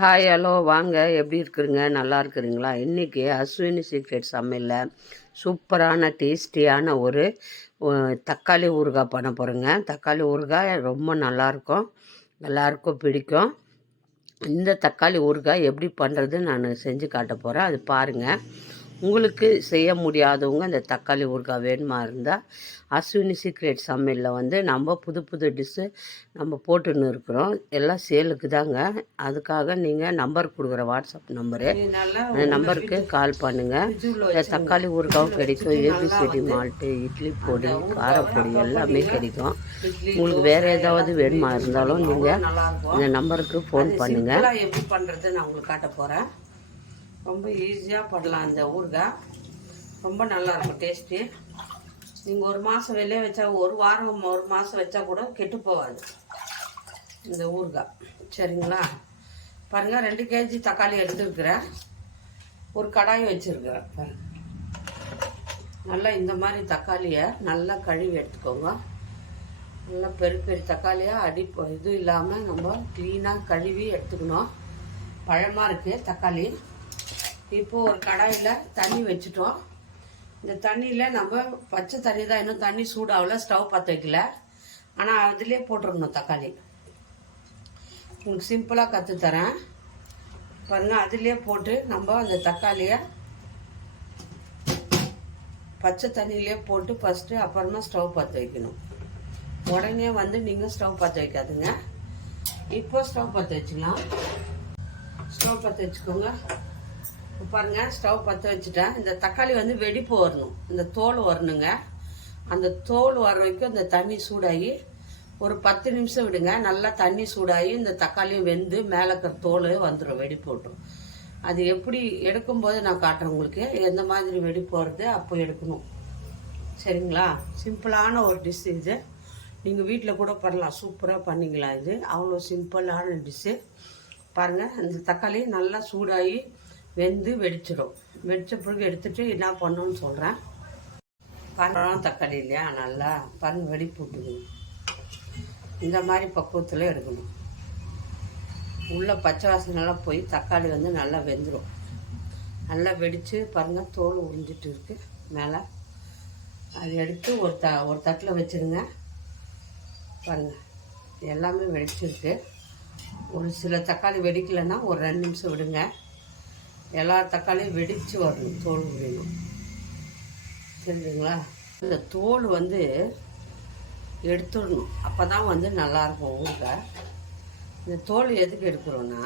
Hi hello வாங்க, எப்படி இருக்கிறீங்க? நல்லா இருக்கிறீங்களா? இன்றைக்கி அஸ்வினி சீக்ரெட் சமையலில் சூப்பரான டேஸ்டியான ஒரு தக்காளி ஊறுகாய் பண்ண போகிறேங்க. தக்காளி ஊறுகாய் ரொம்ப நல்லாயிருக்கும், எல்லாருக்கும் பிடிக்கும். இந்த தக்காளி ஊறுகாய் எப்படி பண்ணுறது நான் செஞ்சு காட்ட போகிறேன், அது பாருங்கள். உங்களுக்கு செய்ய முடியாதவங்க இந்த தக்காளி ஊறுகாய் வேணுமா இருந்தால் அஸ்வினி சீக்ரெட் சமையலில் நம்ம புது புது டிஷ்ஷு நம்ம போட்டுன்னு இருக்கிறோம். எல்லாம் சேலுக்கு தாங்க. அதுக்காக நீங்கள் நம்பர் கொடுக்குற வாட்ஸ்அப் நம்பரு, அந்த நம்பருக்கு கால் பண்ணுங்கள். இந்த தக்காளி ஊறுகாவும் கிடைக்கும். ஏபிசிடி மால்ட்டு, இட்லி பொடி, காரப்பொடி எல்லாமே கிடைக்கும். உங்களுக்கு வேறு ஏதாவது வேணுமா இருந்தாலும் நீங்கள் இந்த நம்பருக்கு ஃபோன் பண்ணுங்கள். எப்படி பண்ணுறது நான் உங்களுக்கு காட்ட போகிறேன். ரொம்ப ஈஸியாக பண்ணலாம். இந்த ஊறுகாய் ரொம்ப நல்லாயிருக்கும் டேஸ்ட்டு. நீங்கள் ஒரு மாதம் வெளியே வச்சா, ஒரு வாரம் ஒரு மாதம் வச்சா கூட கெட்டு போகாது இந்த ஊறுகாய். சரிங்களா? பாருங்கள், 2 கேஜி தக்காளி எடுத்துருக்குறேன். ஒரு கடாய் வச்சுருக்கிறேன். பாருங்கள், நல்லா இந்த மாதிரி தக்காளியை நல்லா கழுவி எடுத்துக்கோங்க. நல்லா பெரிய பெரிய தக்காளியாக இது இல்லாமல் நம்ம க்ளீனாக கழுவி எடுத்துக்கணும். பழமாக இருக்குது தக்காளி. இப்போது ஒரு கடாயில் தண்ணி வச்சுட்டோம். இந்த தண்ணியில் நம்ம பச்சை தண்ணி தான், இன்னும் தண்ணி சூடாகல, ஸ்டவ் பற்ற வைக்கல. ஆனால் அதிலே போட்டுடணும் தக்காளி. உங்களுக்கு சிம்பிளாக கற்றுத்தரேன் பாருங்கள். அதிலே போட்டு நம்ம அந்த தக்காளியை பச்சை தண்ணியிலே போட்டு ஃபஸ்ட்டு, அப்புறமா ஸ்டவ் பற்ற வைக்கணும். உடனே நீங்கள் ஸ்டவ் பற்ற வைக்காதுங்க. இப்போ ஸ்டவ் பற்ற வச்சுக்கலாம். ஸ்டவ் பற்ற வச்சுக்கோங்க. பாருங்கள், ஸ்டவ் பற்ற வச்சுட்டேன். இந்த தக்காளி வெடிப்பு வரணும், இந்த தோல் வரணுங்க. அந்த தோல் வர வரைக்கும் இந்த தண்ணி சூடாகி ஒரு 10 நிமிஷம் விடுங்க. நல்லா தண்ணி சூடாகி இந்த தக்காளியும் வெந்து மேலே இருக்கிற தோல் வந்துடும், வெடிப்பு விட்ரும். அது எப்படி எடுக்கும்போது நான் காட்டுறேன் உங்களுக்கு. எந்த மாதிரி வெடிப்பு வருது அப்போ எடுக்கணும். சரிங்களா? சிம்பிளான ஒரு டிஷ் இது. நீங்கள் வீட்டில் கூட பண்ணலாம், சூப்பராக பண்ணிக்கலாம். இது அவ்வளோ சிம்பிளான டிஷ்ஷு. பாருங்கள், இந்த தக்காளி நல்லா சூடாகி வெந்து வெடிச்சிடும். வெடித்த பிறகு எடுத்துகிட்டு என்ன பண்ணணும்னு சொல்கிறேன். பழம் தக்காளி இல்லையா, நல்லா பாருங்கள் வெடிப்பு விட்டுக்கணும். இந்த மாதிரி பக்குவத்தில் எடுக்கணும். உள்ள பச்சை வாசனைலாம் போய் தக்காளி நல்லா வெந்துடும். நல்லா வெடித்து பாருங்கள், தோல் உறிஞ்சிட்டு இருக்குது மேலே. அது எடுத்து ஒரு தட்டில் வச்சுருங்க. பாருங்கள், எல்லாமே வெடிச்சிருக்கு. ஒரு சில தக்காளி வெடிக்கலைன்னா ஒரு 2 நிமிஷம் விடுங்க. எல்லா தக்காளியும் வெடித்து வரணும், தோல் உரியணும். தெரிஞ்சுங்களா? இந்த தோல் எடுத்துடணும். அப்போ தான் நல்லாயிருக்கும் ஊறுகாய். இந்த தோல் எதுக்கு எடுக்கிறோன்னா,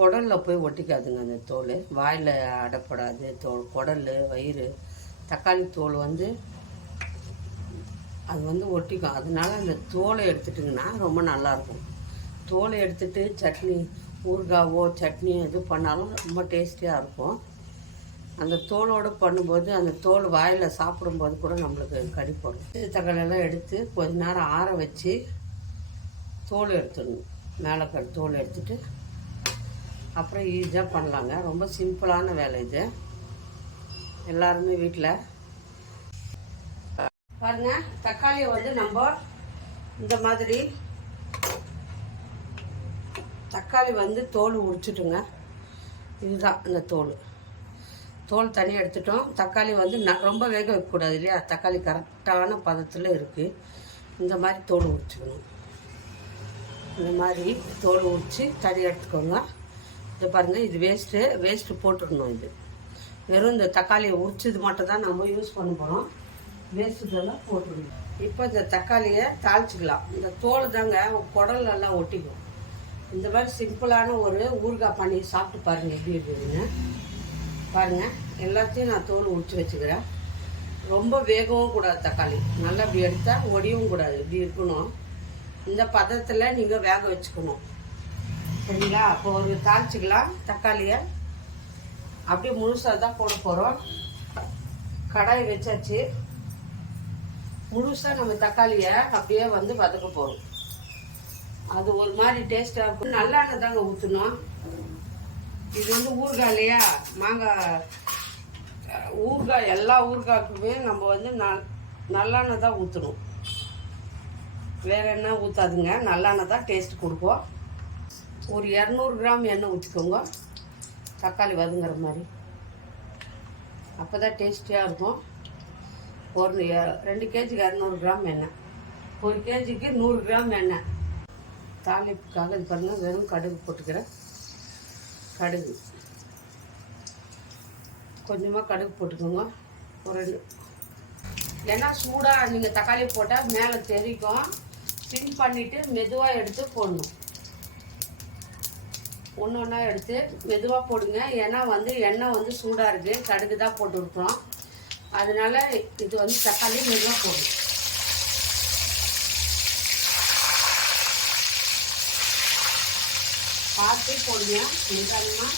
குடலில் போய் ஒட்டிக்காதுங்க. அந்த தோல் வாயில் அடப்படாது. குடல், வயிறு, தக்காளி தோல் அது ஒட்டிக்கும். அதனால அந்த தோலை எடுத்துட்டிங்கன்னா ரொம்ப நல்லாயிருக்கும். தோலை எடுத்துகிட்டு சட்னி, ஊறுகாவோ சட்னியோ எது பண்ணாலும் ரொம்ப டேஸ்டியாக இருக்கும். அந்த தோலோடு பண்ணும்போது அந்த தோல் வாயில் சாப்பிடும்போது கூட நம்மளுக்கு கடிப்படும். தக்காளியெல்லாம் எடுத்து கொஞ்ச நேரம் ஆற வச்சு தோல் எடுத்துடணும். மேலே தோல் எடுத்துட்டு அப்புறம் ஈஸியாக பண்ணலாங்க. ரொம்ப சிம்பிளான வேலை இது. எல்லாருமே வீட்டில் பாருங்கள். தக்காளியை நம்ம இந்த மாதிரி தக்காளி தோல் உரிச்சிட்டுங்க. இதுதான் இந்த தோல் தனியாக எடுத்துட்டோம். தக்காளி ரொம்ப வேக வைக்கக்கூடாது இல்லையா? தக்காளி கரெக்டான பதத்தில் இருக்குது. இந்த மாதிரி தோல் உரிச்சிக்கணும். இந்த மாதிரி தோல் உரித்து தனியாக எடுத்துக்கோங்க. இதை பாருங்கள், இது வேஸ்ட்டு போட்டுடணும். இது வெறும் இந்த தக்காளியை உரிச்சது மட்டும் தான் நம்ம யூஸ் பண்ண போகிறோம். வேஸ்ட்டுதெல்லாம் போட்டுடணும். இப்போ இந்த தக்காளியை தாளிச்சிக்கலாம். இந்த தோல் தாங்க குடலெல்லாம் ஒட்டிக்கும். இந்த மாதிரி சிம்பிளான ஒரு ஊறுகாய் பண்ணி சாப்பிட்டு பாருங்கள் எப்படி இருக்குதுன்னு. பாருங்கள், எல்லாத்தையும் நான் தோல் உரிச்சு வச்சுக்கிறேன். ரொம்ப வேகவும் கூடாது தக்காளி. நல்லா இப்படி எடுத்தால் ஒடியவும் கூடாது, இப்படி இருக்கணும். இந்த பதத்தில் நீங்கள் வேக வச்சுக்கணும். சரிங்களா? அப்போ ஒரு தாளிச்சிக்கலாம். தக்காளியை அப்படியே முழுசாக தான் போட போகிறோம். கடாய் வச்சாச்சு. முழுசாக நம்ம தக்காளியை அப்படியே வதக்க போகிறோம். அது ஒரு மாதிரி டேஸ்ட்டாக இருக்கும். நல்லெண்ணெய் தாங்க ஊற்றணும். இது ஊறுகாய் இல்லையா, மாங்காய் ஊறுகாய். எல்லா ஊறுகாய்க்குமே நம்ம நல்லெண்ணெய் தான் ஊற்றணும். வேறு என்ன ஊற்றாதுங்க, நல்லெண்ணெய் தான் டேஸ்ட் கொடுப்போம். ஒரு 200 கிராம் எண்ணெய் ஊற்றிக்கோங்க, தக்காளி வதங்குற மாதிரி. அப்போ தான் டேஸ்டியாக இருக்கும். ஒரு 2 கேஜிக்கு 200 கிராம் எண்ணெய், 1 கேஜிக்கு 100 கிராம் எண்ணெய். தாளிப்புக்காக இது பாருங்கள், வெறும் கடுகு போட்டுக்கிறேன். கடுகு கொஞ்சமாக கடுகு போட்டுக்கோங்க. ஒரு 2 ஏன்னா சூடாக நீங்கள் தக்காளி போட்டால் மேலே தெரிக்கும். சிம் பண்ணிவிட்டு மெதுவாக எடுத்து போடணும். ஒன்று ஒன்றா எடுத்து மெதுவாக போடுங்க. ஏன்னா எண்ணெய் சூடாக இருக்குது, கடுகு தான் போட்டுருக்கோம். அதனால இது தக்காளி மெதுவாக போடணும். பார்த்து போடுங்க நிதானமாக.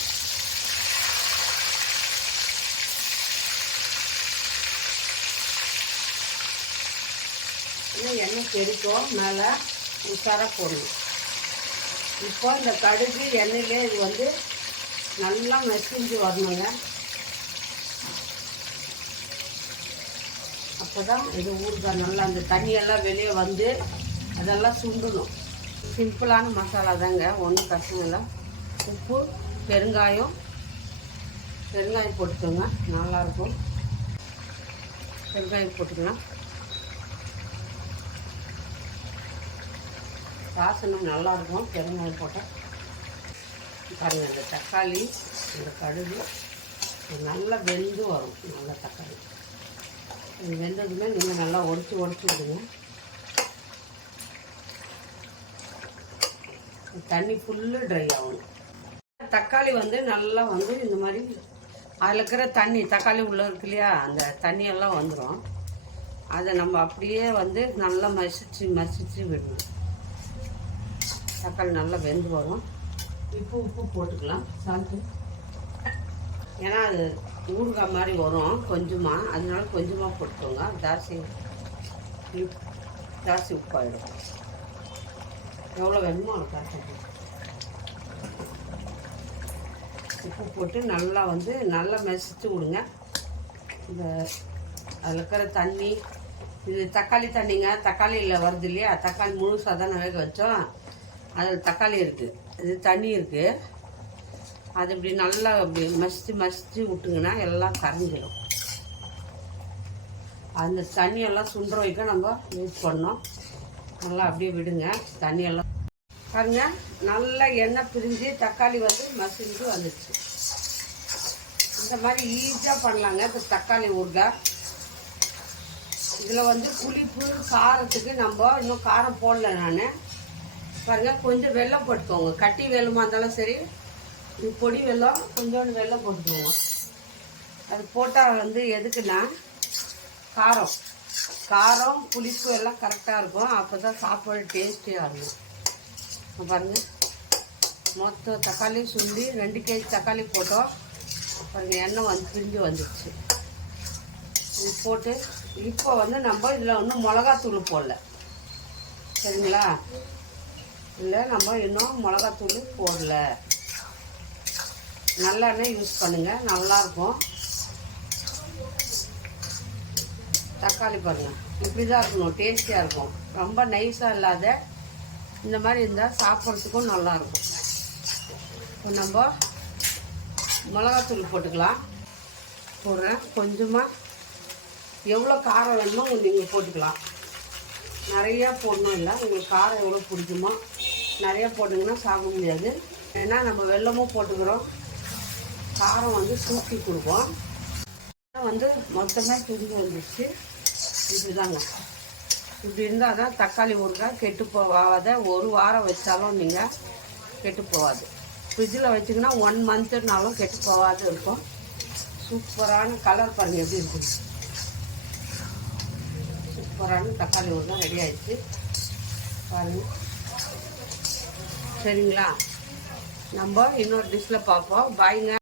எண்ணெய் தெரிக்கும், மேலே உஷாராக போடணும். இப்போ இந்த கடுகு எண்ணெயிலே இது நல்லா மசிஞ்சு வரணுங்க. அப்போ தான் இது ஊறுகாய் நல்லா அந்த தண்ணியெல்லாம் வெளியே அதெல்லாம் சுண்டணும். சிம்பிளான மசாலா தாங்க, ஒன்றும் கஷ்டம் இல்லை. உப்பு, பெருங்காயம் போட்டுக்கோங்க, நல்லாயிருக்கும். பெருங்காயம் போட்டுக்கலாம், வாசனை நல்லாயிருக்கும் பெருங்காயம் போட்டால். பாருங்கள், இந்த தக்காளி, இந்த கடுகு நல்லா வெந்து வரும். நல்லா தக்காளி இது வெந்ததுமே நீங்கள் நல்லா உடச்சி விடுங்க. தண்ணி ஃபுல்லு ட்ரை ஆகணும். தக்காளி நல்லா இந்த மாதிரி அதில் இருக்கிற தண்ணி, தக்காளி உள்ளே இருக்கு இல்லையா, அந்த தண்ணியெல்லாம் வந்துடும். அதை நம்ம அப்படியே நல்லா மசிச்சு விடணும். தக்காளி நல்லா வெந்து வரும். இப்போ உப்பு போட்டுக்கலாம், சால்ட்டு. ஏன்னா அது ஊறுகாய் மாதிரி வரும் கொஞ்சமாக, அதனால கொஞ்சமாக போட்டுக்கோங்க. ஜாஸ்தி உப்பாயிடும். எவ்வளோ வேணுமோ அவ்வளோ காட்டுங்க. உப்பு போட்டு நல்லா நல்லா மசிச்சு விடுங்க. இந்த அதில் இருக்கிற தண்ணி, இது தக்காளி தண்ணிங்க, தக்காளியில் வருது இல்லையா, தக்காளி முழுசாக தானே வேக வச்சோம். அதில் தக்காளி இருக்குது, இது தண்ணி இருக்குது. அது இப்படி நல்லா அப்படி மசிச்சு விட்டுங்கன்னா எல்லாம் கரைஞ்சிடும். அந்த தண்ணியெல்லாம் சுண்டுற வைக்க நம்ம யூஸ் பண்ணோம். நல்லா அப்படியே விடுங்க தண்ணியெல்லாம். பாருங்க, நல்லா எண்ணெய் பிரிஞ்சு தக்காளி மசிஞ்சு வந்துடுச்சு. இந்த மாதிரி ஈஸியாக பண்ணலாங்க இப்போ தக்காளி ஊறுகாய். இதில் புளிப்பு காரத்துக்கு நம்ம இன்னும் காரம் போடல. நான் பாருங்கள், கொஞ்சம் வெல்லம் போட்டுக்கோங்க. கட்டி வெல்லமாக இருந்தாலும் சரி, பொடி வெல்லம் கொஞ்சோண்டு வெல்லம் போட்டுக்கோங்க. அது போட்டால் எதுக்குன்னா காரம் புளிப்பு எல்லாம் கரெக்டாக இருக்கும். அப்போ தான் சாப்பாடு டேஸ்டியாக இருக்கும். பாருங்கள், மொத்தம் தக்காளி சுண்டி 2 கேஜி தக்காளி போட்டோம். பாருங்கள், எண்ணெய் பிரிஞ்சு வந்துடுச்சு. இது போட்டு இப்போ நம்ம இதில் ஒன்றும் மிளகாத்தூள் போடல, சரிங்களா? இல்லை, நம்ம இன்னும் மிளகாத்தூள் போடல. நல்லெண்ணெய் யூஸ் பண்ணுங்கள், நல்லாயிருக்கும். தக்காளி பாருங்கள், இப்படி தான் இருக்கணும், டேஸ்டியாக இருக்கும். ரொம்ப நைஸாக இல்லாத இந்த மாதிரி இருந்தால் சாப்பிட்றதுக்கும் நல்லாயிருக்கும். இப்போ நம்ம மிளகாத்தூள் போட்டுக்கலாம். போடுறேன் கொஞ்சமாக. எவ்வளோ காரம் வேணுமோ நீங்கள் போட்டுக்கலாம். நிறையா போடணும் இல்லை, உங்களுக்கு காரம் எவ்வளோ பிடிக்குமோ நிறையா போட்டிங்கன்னா சாப்பிட முடியாது. ஏன்னா நம்ம வெல்லமும் போட்டுக்கிறோம், காரம் சூக்கி கொடுக்கும். மொத்தமாக துரிஞ்சு வந்துடுச்சு. இப்படிதாங்க, இப்படி இருந்தால் தான் தக்காளி ஊறுகாய் கெட்டு போகாத. 1 வாரம் வச்சாலும் நீங்கள் கெட்டு போகாது. ஃப்ரிட்ஜில் வச்சிங்கன்னா 1 மந்த்துனாலும் கெட்டு போகாது இருக்கும். சூப்பரான கலர் பாருங்கள் எப்படி இருக்குது. சூப்பரான தக்காளி ஊறுகாய் ரெடி ஆகிடுச்சு பாருங்கள். சரிங்களா, நம்ம இன்னொரு டிஷ்ஷில் பார்ப்போம். பாய்ங்க.